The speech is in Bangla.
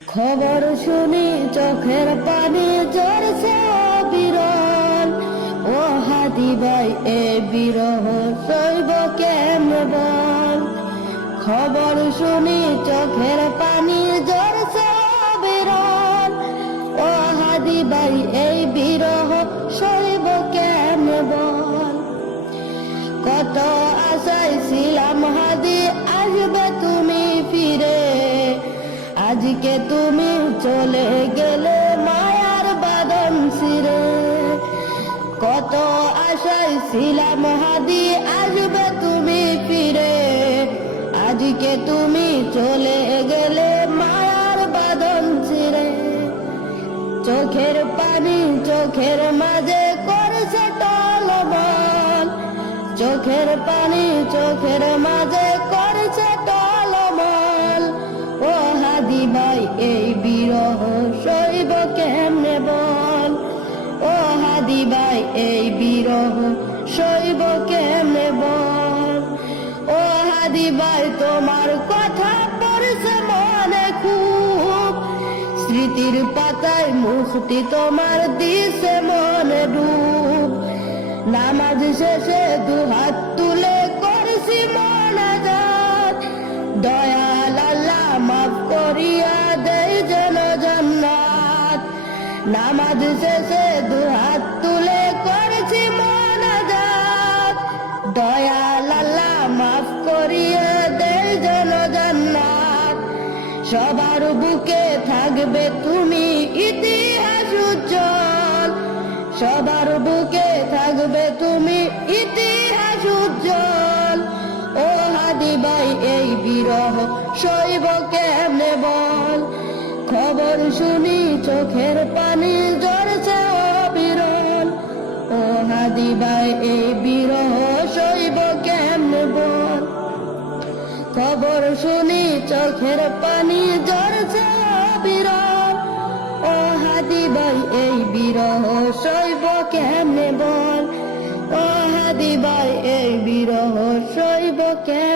খবর শুনি চোখের পানি ঝরছে বিরল। ও হাদি ভাই এ বিরহ সইব কেমনে বল। খবর শুনি চোখের পানি ঝরছে বিরল। ও হাদি ভাই এই বিরহ সইব কেমনে বল। কত আশায় ছিলাম হাদি আসবে তুমি ফিরে, আজকে তুমি চলে গেলে মায়ার বাঁধন ছিঁড়ে। কত আশায় ছিলাম হাদি আসবে তুমি ফিরে, আজকে তুমি চলে গেলে মায়ার বাঁধন ছিঁড়ে। চোখের পানি চোখের মাঝে করেছে টলমল। চোখের পানি চোখের মাঝে করেছে টলমল। ও হাদি ভাই এই বিরহ সইব কেমনে বল। ও হাদি ভাই এই বিরহ সইব কেমনে বল। ও হাদি ভাই তোমার কথা পড়ছে মনে খুব, স্মৃতির পাতায় মুক্তি তোমার দিছে মনে ডুব। নামাজ শেষে দুহাত তুলে করছি মোনাজাত, দয়াল আল্লাহ মাফ করিয়া দেয় যেন জান্নাত। নামাজ শেষে দুহাত তুলে করছি মোনাজাত, দয়াল আল্লাহ মাফ করিয়া দেয় যেন জান্নাত। সবার বুকে থাকবে তুমি ইতিহাস উজ্জ্বল। সবার বুকে থাকবে তুমি ইতিহাস উজ্জ্বল। ও হাদি ভাই এই বিরহ সইব কেমনে বল। খবর শুনি চোখের পানি ঝরছে অবিরল। ও হাদি ভাই এই বিরহ সইব কেমনে বল। খবর শুনি চোখের পানি ঝরছে অবিরল। ও হাদি ভাই এই বিরহ সইব কেমনে বল। ও হাদি ভাই এই বিরহ সইব কেমনে।